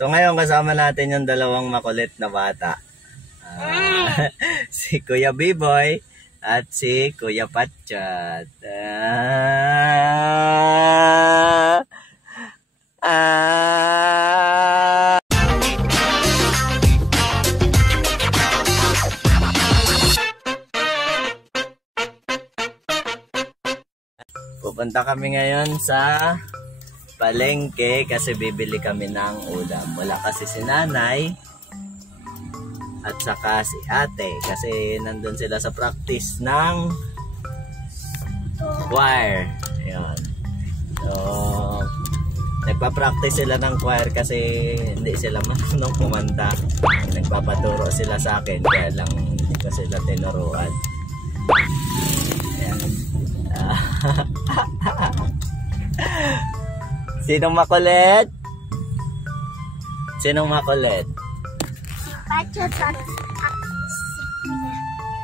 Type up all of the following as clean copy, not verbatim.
So ngayon kasama natin yung dalawang makulit na bata. Si Kuya B-Boy at si Kuya Patchat. Pupunta kami ngayon sa palengke kasi bibili kami ng ulam. Wala kasi si nanay at saka si ate kasi nandun sila sa practice ng choir. Ayan. So, nagpa-practice sila ng choir kasi hindi sila marunong kumanta. Nagpapaturo sila sa akin kaya lang hindi ko sila tinuruan. Ayan. Sinong makulit? Sinong makulit?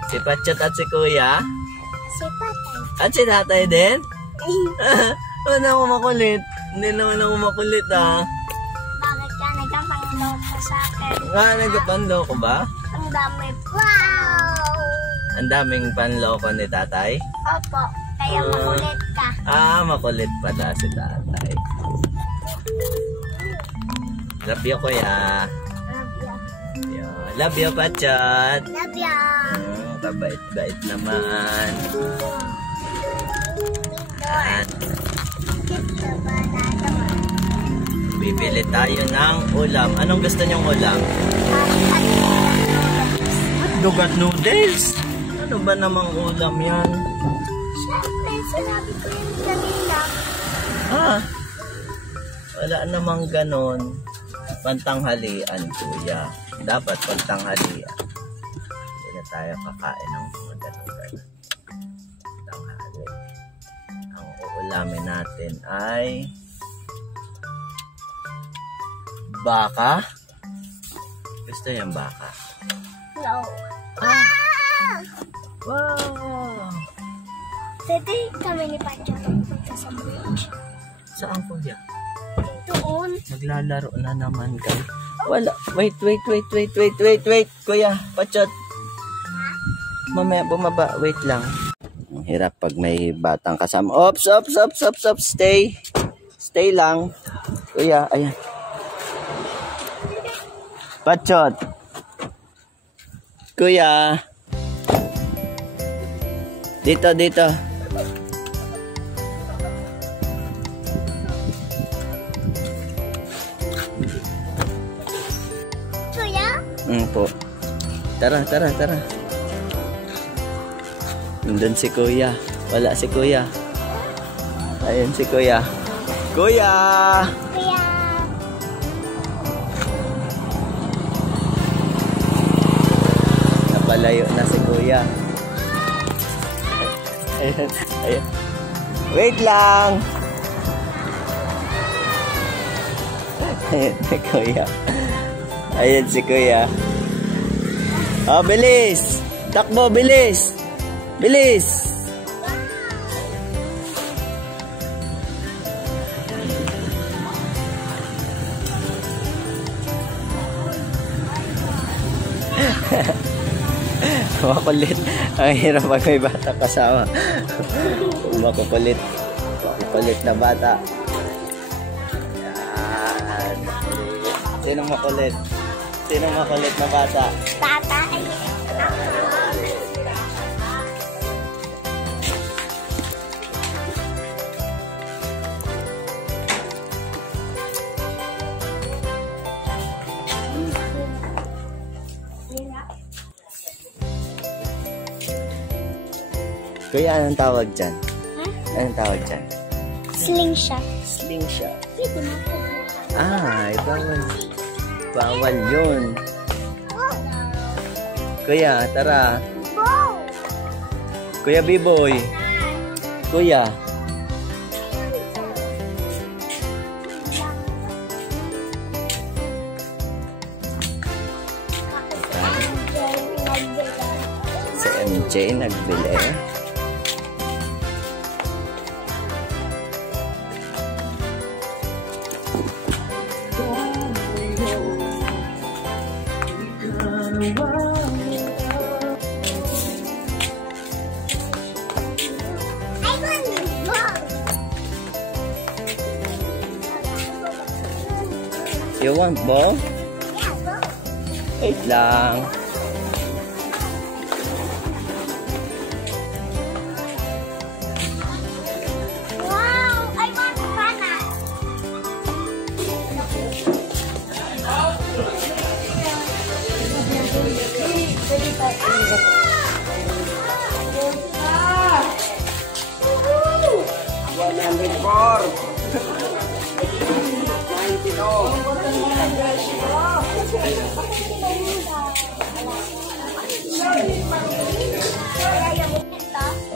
Si Patchat at si Kuya? Si Tatay. At si Tatay din? Wala ako makulit. Hindi naman ako makulit Bakit ka nagkapangloko sa akin? Nagkapanloko ba? Ang dami. Wow! Ang daming panloko ni Tatay? Opo. Kaya makulit ka. Makulit pala si Tatay. Love you, Kuya. Love you, Patchat. Love you. Kabait-bait naman. At bibili tayo ng ulam. Anong gusto niyong ulam? Dugat noodles. Ano ba namang ulam yan? Siyempre, sinabi ko yung kanina. Wala namang ganon. Pantanghalian, Kuya. Dapat pantanghalian. Hindi na tayo kakain ng mga ganon-ganon. Tanghali. Ang uulamin natin ay baka. Gusto niyang baka? No. Wow! Pwede kami ni Pancho punta sa bridge. Saan, Kuya? Doon. Naglalaro na naman kayo. Wala. Wait. Kuya, Patchat. Mamaya bumaba. Wait lang. Ang hirap pag may batang kasama. Ops. Stay. Stay lang. Kuya, ayan. Patchat. Kuya. Dito. Kuya? Po. Tara. Nandun si Kuya. Wala si Kuya. Ayun si Kuya. Kuya! Kuya! Napalayo na si Kuya. Ayun. Wait lang! Ayun si Kuya. Ayun si Kuya. Bilis! Takbo, bilis! Bilis! Makulit. Ang hirap pag may bata kasama. Makukulit. Makulit na bata. Yan. Sinong makulit? Sinong makulit na bata? Tatay. Kuya, anong tawag dyan? Anong tawag dyan? Slingshot. Slingshot. Dito na po. Bawal. Bawal yun. Kuya, tara. Kuya B-Boy. Kuya. Si MJ nagbili. You want ball? Yeah, go. Wait lang. Wow, I want banana.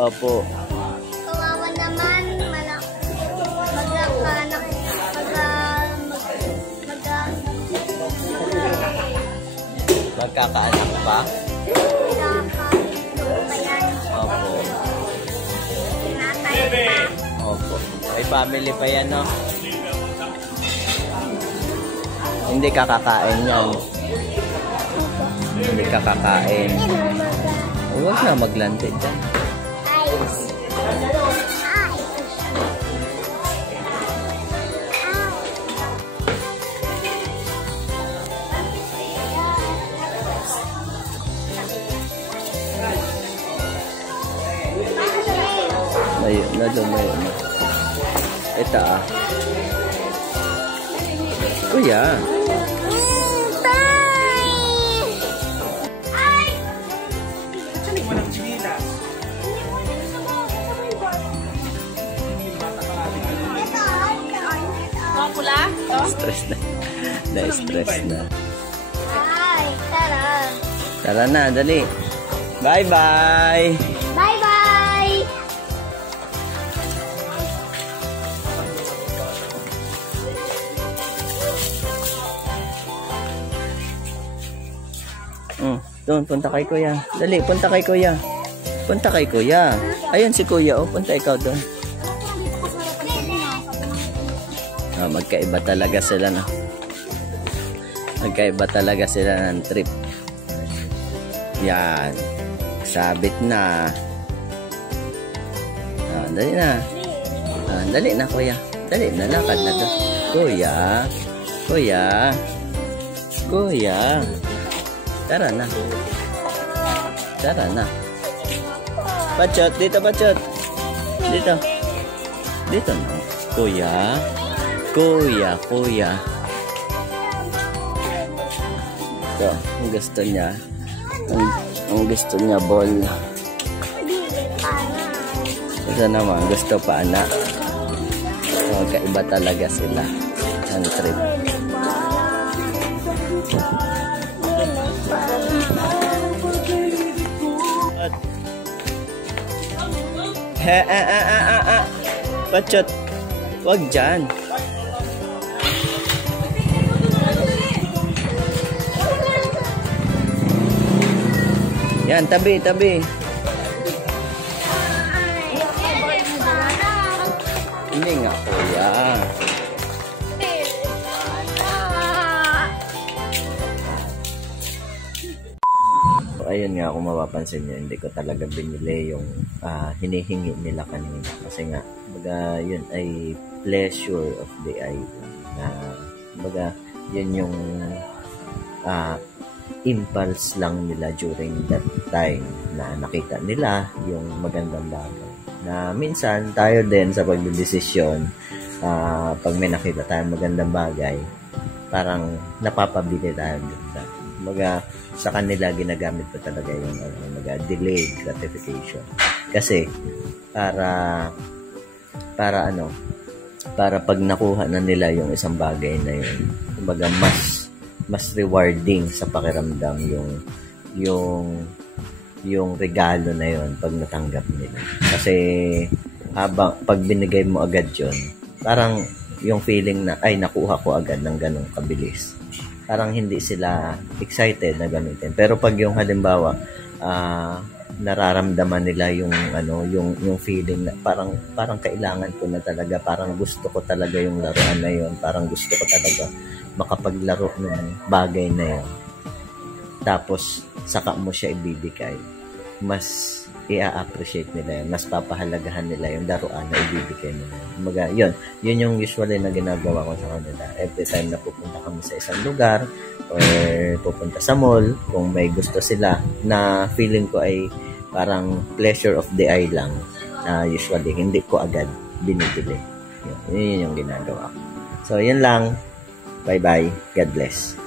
Opo. Kawawa naman, magkakanak, Magkakaanak pa? Opo. Opo. May family pa yan, no? Hindi kakakain yan. Hindi kakakain. Huwag na maglandi dyan. Layo na doon, layo na. Ito ah. Kuya. Stress na. Na-stress na. Ay, tara. Tara na, dali. Bye-bye. Bye-bye. Doon, punta kay kuya. Dali, punta kay kuya. Punta kay kuya. Ayun si kuya, oh. Punta ikaw doon. Magkaiba talaga sila, no? Magkaiba talaga sila ng trip. Yan. Sabit na. Dali na. Dali na, kuya. Dali na, lakad na to. Kuya. Kuya. Kuya. Tara na. Tara na. Pachot, dito, Pachot. Dito. Dito na. Kuya. Kuya, kuya. Ito, ang gusto niya. Ang gusto niya, ball. Ito naman, gusto pa, anak. Magkaiba talaga sila. Ang trip. Pachot. Wag dyan. Yan, tabi, tabi. Hindi nga, kuya. Ayun nga, kung mapapansin nyo, hindi ko talaga binili yung hinihingi nila kanina. Kasi nga, baga, yun ay pleasure of the eye. Baga, yun yung impulse lang nila during that time na nakita nila yung magandang bagay. Na minsan, tayo din sa pagdedesisyon, pag may nakita tayong magandang bagay, parang napapabili tayo dito. Baga, sa kanila ginagamit pa talaga yung delayed gratification. Kasi para pag nakuha na nila yung isang bagay na yun, kumbaga mas rewarding sa pakiramdam yung regalo na yun pag natanggap nila. Kasi pag binigay mo agad yun, parang yung feeling na ay nakuha ko agad ng ganong kabilis. Parang hindi sila excited na gamitin. Pero pag yung halimbawa nararamdaman nila yung feeling na parang kailangan ko na talaga, parang gusto ko talaga yung laruan na yun, parang gusto ko talaga makapaglaro ng bagay na yun. Tapos saka mo siya ibibigay. Mas i-appreciate nila yun. Mas papahalagahan nila yung laruan na ibibigay nila. Kumbaga, yun yung usually na ginagawa ko sa kanila. Every time na pupunta kami sa isang lugar or pupunta sa mall, kung may gusto sila na feeling ko ay parang pleasure of the eye lang, na usually hindi ko agad binibili. Yun yung ginagawa ko. So, yun lang. Bye-bye. God bless.